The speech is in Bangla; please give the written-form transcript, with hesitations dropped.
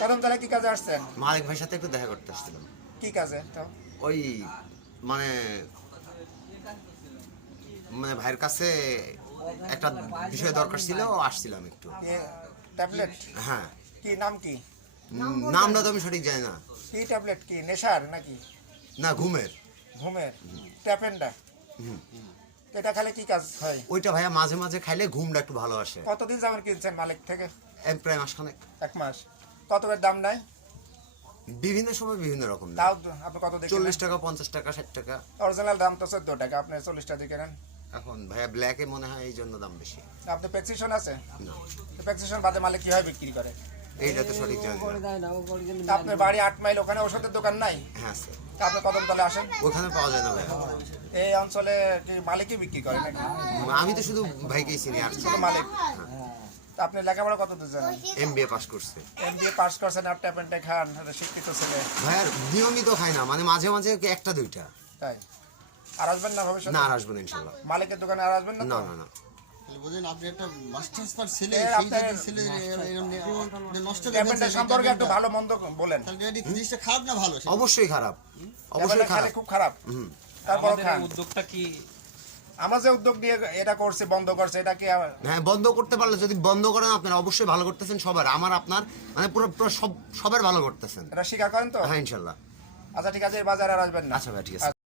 কদমতলা কি কাজে আসছেন? মালিক ভাইয়ের সাথে একটু দেখা করতে আসছিলাম। কি কাজে? তো ওই মানে মানে ভাইয়ের কাছে একটা বিষয় দরকার ছিল, আসছিলাম একটু। ট্যাবলেট? হ্যাঁ। কি নাম কি? নামটা তো আমি সঠিক জানি না। কি ট্যাবলেট? কি নেশার নাকি না, ঘুমের। ঘুমের? ট্যাপেন্ডা? এটা খেলে কি কাজ হয়? ওইটা ভাইয়া মাঝে মাঝে খাইলে ঘুমটা একটু ভালো আসে। কতদিন যাবেন কিনছেন মালিক থেকে? প্রায় মাসখানেক। 1 মাস। কত করে দাম নেয়? বিভিন্ন সময় বিভিন্ন রকম দাম। তাও আপনি কত দিয়ে 40 টাকা, 50 টাকা, 60 টাকা। অরিজিনাল দাম তো 14 টাকা, আপনি 40 টাকা দিয়ে কেনেন। এখন ভাইয়া ব্ল্যাকে মনে হয় এই জন্য দাম বেশি। আপনি প্রেসক্রিপশন আছে? না, প্রেসক্রিপশন বাদে মালিক কিভাবে বিক্রি করে? এইটা তো সঠিক জানি না। তা আপনার বাড়ি 8 মাইল, ওখানে ওষুধের দোকান নাই? হ্যাঁ স্যার, তা আপনি কদমতলা আসেন? ওখানে পাওয়া যায় না ভাইয়া। এই অঞ্চলে কি মালিকই বিক্রি করে নাকি? আমি তো শুধু ভাইকেই চিনি, আর শুধু মালিক? তা আপনি লেখাপড়া কত দূর জানেন? MBA পাস করছে। MBA পাস করছেন আর ট্যাপেন্টে খান? এটা শিক্ষিত ছেলে। ভাইয়ার নিয়মিত খাই না, মানে মাঝে মাঝে একটা দুইটা। তাই? আর আসবেন না ভবিষ্যতে? না, আর আসবো না ইনশাল্লাহ। মালিকের দোকানে আর আসবেন না তো? না না না। বুঝলেন, আপনি একটা মাস্টার্স পার ছেলে, এই সেই আপনার- যদি ছেলে নষ্ট করে ট্যাপেন্টের সম্পর্কে একটু ভালো মন্দ বলেন। তাহলে এটা জিনিসটা খারাপ না ভালো? অবশ্যই খারাপ, ট্যাপেন্টে অবশ্যই খেলে খারাপ। খুব খারাপ। তারপর আমাদের খান। এই উদ্যোগটা কি আমরা যে উদ্যোগ নিয়ে এটা করছে, বন্ধ করছে, এটা কি হ্যাঁ, বন্ধ করতে পারলে, যদি বন্ধ করেন আপনারা অবশ্যই ভালো করতেছেন সবার, আমার আপনার মানে পুরো পুরো সবার ভালো করতেছেন। এটা স্বীকার করেন তো? হ্যাঁ ইনশাল্লাহ। আচ্ছা ঠিক আছে, এই বাজারে আর আসবেন না। আচ্ছা ভাই, ঠিক আছে।